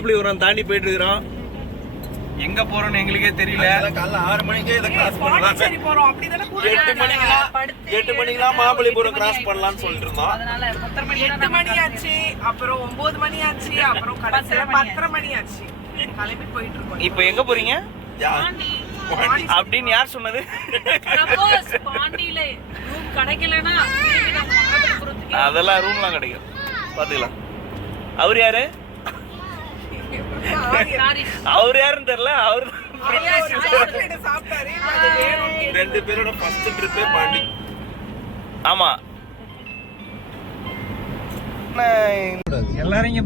மகாபலிபுரம் தாண்டி போயிட்டு இருக்கிறோம். எங்க போறோம்னு எங்களுக்கே தெரியல. காலைல 6 மணிக்கே இதை கிராஸ் பண்ணலாம். சரி போறோம். அப்படிதானே 8 மணிக்கெல்லாம் மகாபலிபுரம் கிராஸ் பண்ணலாம்னு சொல்லிட்டு இருந்தோம். 8 மணி ஆச்சு, அப்புறம் 9 மணி ஆச்சு, அப்புறம் கடைசியா 10:30 மணி ஆச்சு. கிளம்பி போயிட்டு இருக்கோம். இப்போ எங்க போறீங்க அப்படின்னு யார் சொன்னது? அதெல்லாம் ரூம்லாம் கிடைக்கும், பாத்துக்கலாம். அவர் யாரு? அவர் யாருன்னு தெரியல. அவர் 2 பேரோட ஃபர்ஸ்ட் ட்ரிப்பே பாண்டி. ஆமா, எல்லாரும் இங்க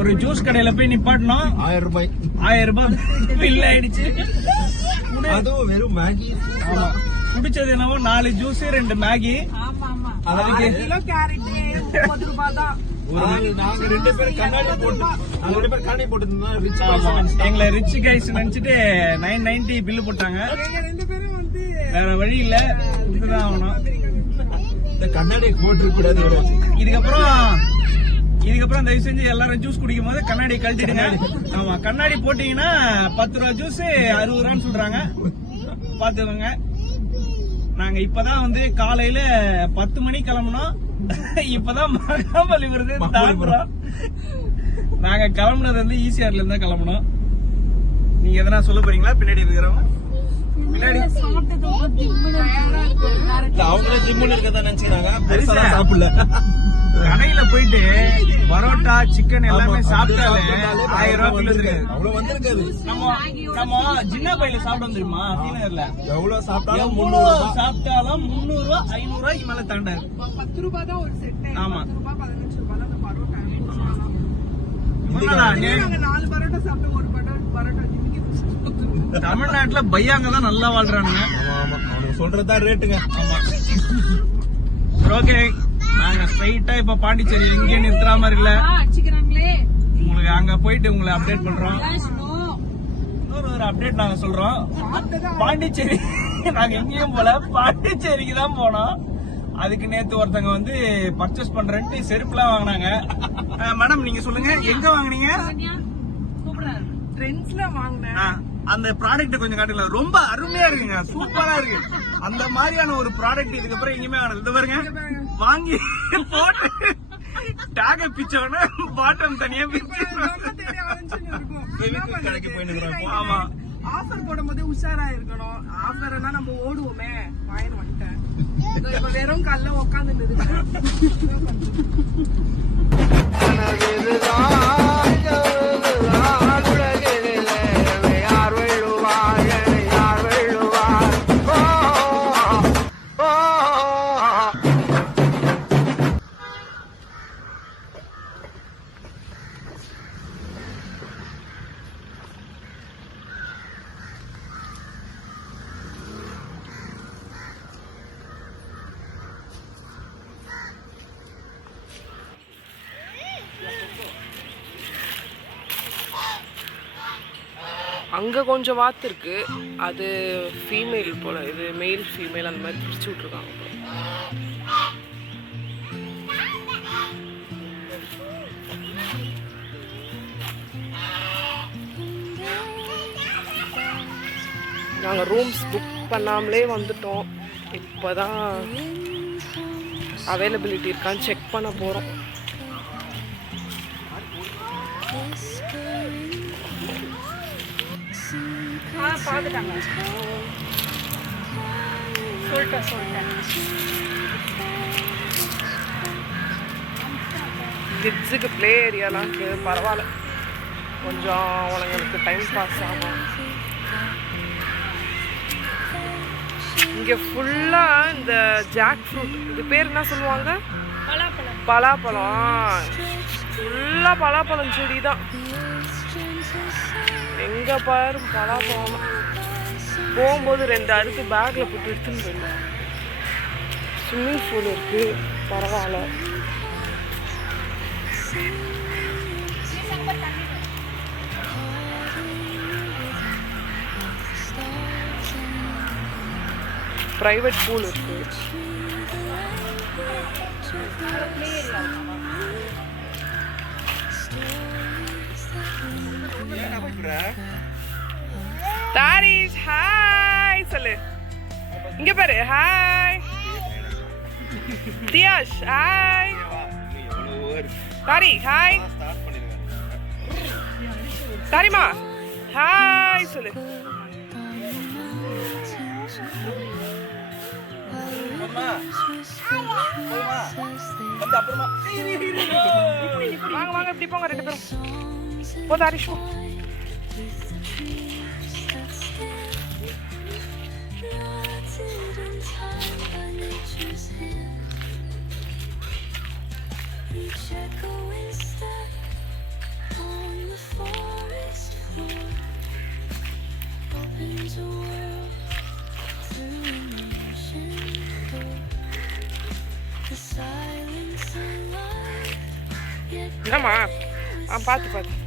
ஒரு ஜூஸ் கடையில போய் நிப்பாட்டணும். 1000 ரூபாய் பில் ஆயிடுச்சு. அதுவும் வெறும் மேகி. ஆமா, குடிச்சது என்னவோ 4 ஜூஸ் 2 மேகி. அதுக்கு கிலோ கேரட் 30 ரூபாய் தான். நாங்க 2 பேரும் கண்ணாடி போட்டு எங்களை ரிச் கைஸ் நினைச்சிட்டு 990 பில்லு போட்டாங்க. 2 பேரும் வந்து வேற வழி இல்ல, இதுதான் ஆகணும். இந்த கண்ணாடி போட்டு கூடாது. இதுக்கப்புறம் தயவு செஞ்சு எல்லாரும் ஜூஸ் குடிக்கும் போது கண்ணாடி கழட்டிடுங்க. ஆமா, கண்ணாடி போட்டீங்கன்னா 10 ரூபா ஜூஸ் 60 ரூபான்னு சொல்றாங்க, பாத்துக்கோங்க. நாங்க இப்பதான் வந்து காலையில 10 மணி கிளம்புனோம். இப்பதான் மகாபலிபுரம் தாண்டுறோம். நாங்க கிளம்புனது வந்து ஈசிஆர்ல இருந்தா கிளம்பணும். நீங்க எதனா சொல்ல போறீங்களா? பின்னாடி இருக்கிறவங்க பின்னாடி அவங்களே ஜிம்முன்னு இருக்கதான் நினைச்சுக்கிறாங்க. சாப்பிடல. கடையில போயிட்டு பரோட்டா சிக்கன் எல்லாமே சாப்பிட்டாலே 1000 ரூபாய் பில் வந்துருக்காது. அவ்வளவு வந்திருக்காது. நம்ம ஜின்னா பையில சாப்பிட வந்துருமா? டீனர்ல எவ்வளவு சாப்பிட்டாலும் சாப்பிட்டாலும் 300 ரூபா 500 ரூபாய்க்கு மேல தாண்டாது. 10 ரூபாய் தான் ஒரு செட். ஆமா, 15 ரூபாய் தான் பரோட்டா. நாங்க 4 பரோட்டா சாப்பிட்டு ஒரு பரோட்டா தமிழ்நாட்டுல பையாங்க தான் நல்லா வாழ்றானுங்க. சொல்றதா ரேட்டுங்க. ஆமா, ஓகே. நாங்க ஸ்ட்ரைட்டா இப்ப பாண்டிச்சேரி எங்கேயும் நிறுத்துற மாதிரி இல்ல. உங்களுக்கு அங்க போயிட்டு உங்களை அப்டேட் பண்றோம். ஒரு அப்டேட் நாங்க சொல்றோம். பாண்டிச்சேரி நாங்க எங்கேயும் போல, பாண்டிச்சேரிக்கு தான் போனோம். அதுக்கு நேத்து ஒருத்தங்க வந்து பர்ச்சேஸ் பண்றேன்ட்டு செருப்புலாம் வாங்கினாங்க. மேடம் நீங்க சொல்லுங்க, எங்க வாங்குனீங்க? ட்ரெண்ட்ஸ்ல வாங்குனேன். அந்த ப்ராடக்ட் கொஞ்சம் காட்டுங்க. ரொம்ப அருமையா இருக்குங்க, சூப்பரா இருக்கு. அந்த மாதிரியான ஒரு ப்ராடக்ட் இதுக்கப்புறம் எங்கேயுமே வாங்கினது. இது பாருங்க, வாங்கி போட்டு டாக பிச்சோன்னா பாட்டம் தனியா பிச்சு. ஆமா, ஆஃபர் போடும் போதே உஷாரா இருக்கணும். ஆஃபர்னா நம்ம ஓடுவோமே, வாங்கிட்டு வந்துட்டேன். இப்ப வெறும் கல்ல உட்காந்து இருக்கேன். அங்கே கொஞ்சம் வாத்து இருக்கு, அது ஃபீமேல் போல. இது மெயில் ஃபீமேல் அந்த மாதிரி பிரிச்சு விட்ருக்காங்க. நாங்கள் ரூம்ஸ் புக் பண்ணாமலே வந்துட்டோம். இப்போ தான் அவைலபிலிட்டி இருக்கான்னு செக் பண்ண போகிறோம். பார்த்துட்டாங்க, சொல்லிட்டேன். கிட்ஸுக்கு ப்ளே ஏரியாலாம் இருக்குது, பரவாயில்ல. கொஞ்சம் அவங்களுக்கு டைம் பாஸ் ஆகும். இங்கே ஃபுல்லாக இந்த ஜாக் ஃப்ரூட், இது பேர் என்ன சொல்லுவாங்க? பலாப்பழம். ஃபுல்லாக பலாப்பழம் செடி தான். எங்கே பாரு பலாப்பழம். போகும்போது 2 அறுத்து பேக்கில் போட்டு எடுத்துன்னு போயிடலாம். ஸ்விம்மிங் பூல் இருக்குது, பரவாயில்ல. ப்ரைவேட் பூல் இருக்குது. என்ன பண்ற? தாரிஷ் ஹாய் சொல்லு. இங்க பாரு ஹாய். தியாஷ் ஹாய். வா, இன்னும் எவ்வளவோ இருக்கு. தாரி ஹாய். ஸ்டார்ட் பண்ணிருக்காங்க. தாரிமா ஹாய் சொல்லு. அம்மா போமா வந்து அப்புறமா வாங்க வாங்க இப்படி போங்க ரெண்டு பேரும். போ தாரிஷ் போ. என்னம்மா பார்த்து பார்த்து